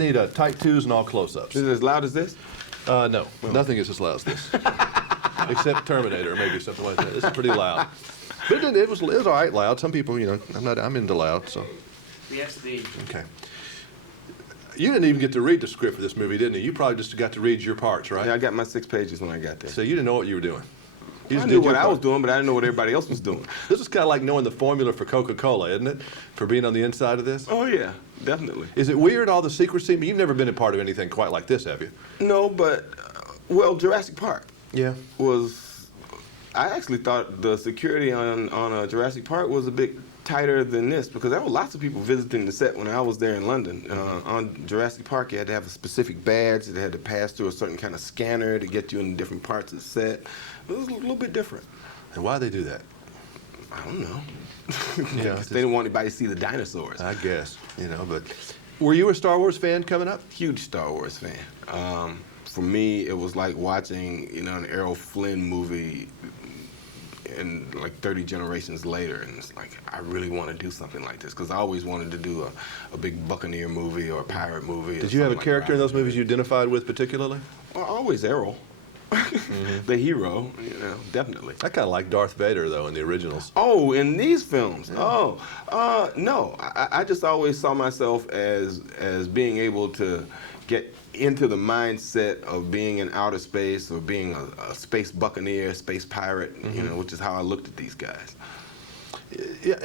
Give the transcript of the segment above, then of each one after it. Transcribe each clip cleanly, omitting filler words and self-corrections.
Need tight twos and all close-ups. Is it as loud as this? No, nothing is as loud as this. Except Terminator, maybe something like that. This is pretty loud. But it was all right loud. Some people, you know, I'm into loud, so. Yes, the. Okay. You didn't even get to read the script for this movie, didn't you? You probably just got to read your parts, right? Yeah, I got my 6 pages when I got there. So you didn't know what you were doing. You I just knew did what your I was part. doing, but I didn't know what everybody else was doing. This is kind of like knowing the formula for Coca-Cola, isn't it? For being on the inside of this? Oh, yeah, definitely. Is it weird, all the secrecy? I mean, you've never been a part of anything quite like this, have you? No, but, well, Jurassic Park Yeah. was, I actually thought the security on Jurassic Park was a bit tighter than this, because there were lots of people visiting the set when I was there in London. On Jurassic Park, you had to have a specific badge. They had to pass through a certain kind of scanner to get you in different parts of the set. It was a little bit different. And why they do that? I don't know. Yeah, They didn't want anybody to see the dinosaurs. I guess, you know, but were you a Star Wars fan coming up? Huge Star Wars fan. For me, it was like watching, you know, an Errol Flynn movie and like 30 generations later, and it's like, I really want to do something like this, because I always wanted to do a big Buccaneer movie or a pirate movie. Did you have a character in those movies you identified with particularly? Well, always Errol. The hero, you know, definitely. I kind of like Darth Vader, though, in the originals. Oh, in these films? Yeah. Oh, no. I just always saw myself as being able to get into the mindset of being in outer space, or being a space buccaneer, space pirate, you know, which is how I looked at these guys. Yeah,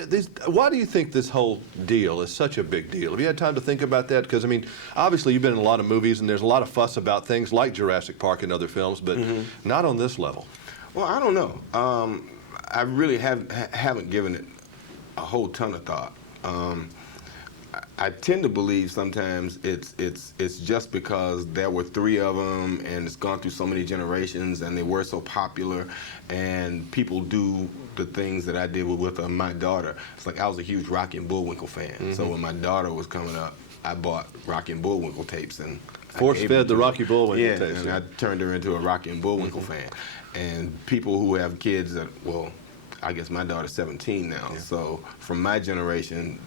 why do you think this whole deal is such a big deal? Have you had time to think about that? Because, I mean, obviously you've been in a lot of movies, and there's a lot of fuss about things like Jurassic Park and other films, but not on this level. Well, I don't know. I really haven't given it a whole ton of thought. I tend to believe sometimes it's just because there were 3 of them, and it's gone through so many generations, and they were so popular, and people do the things that I did with my daughter. It's like I was a huge Rocky and Bullwinkle fan, so when my daughter was coming up, I bought Rocky and Bullwinkle tapes, and Force-fed the Rocky Bullwinkle tapes. And I turned her into a Rocky and Bullwinkle fan. And people who have kids that, well, I guess my daughter's 17 now, so from my generation,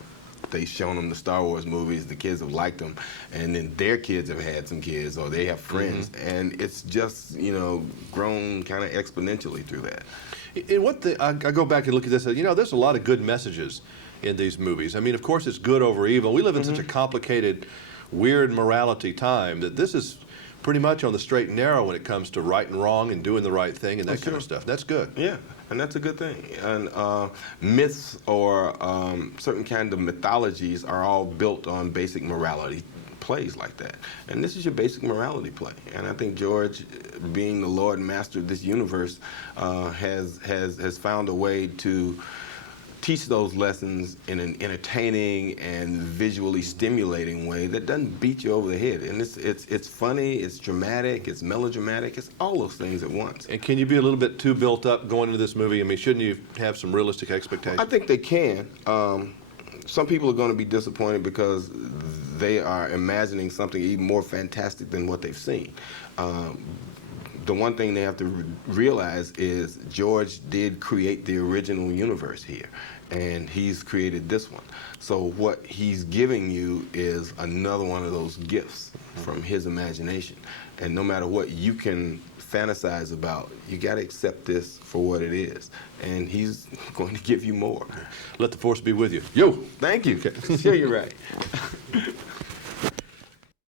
they've shown them the Star Wars movies, the kids have liked them, and then their kids have had some kids, or they have friends, and it's just, you know, grown kind of exponentially through that. And I go back and look at this, you know, there's a lot of good messages in these movies. I mean, of course, it's good over evil. We live in such a complicated, weird morality time that this is pretty much on the straight and narrow when it comes to right and wrong and doing the right thing and that kind of stuff. That's good. Yeah, and that's a good thing. And myths or certain kind of mythologies are all built on basic morality plays like that. And this is your basic morality play. And I think George, being the Lord and Master of this universe, has found a way to teach those lessons in an entertaining and visually stimulating way that doesn't beat you over the head. And it's funny, it's dramatic, it's melodramatic, it's all those things at once. And can you be a little bit too built up going into this movie? I mean, shouldn't you have some realistic expectations? I think they can. Some people are going to be disappointed because they are imagining something even more fantastic than what they've seen. The one thing they have to realize is George did create the original universe here, and he's created this one. So what he's giving you is another one of those gifts from his imagination. And no matter what you can fantasize about, you got to accept this for what it is. And he's going to give you more. Let the force be with you. Yo! Thank you. Okay. Sure, you're right.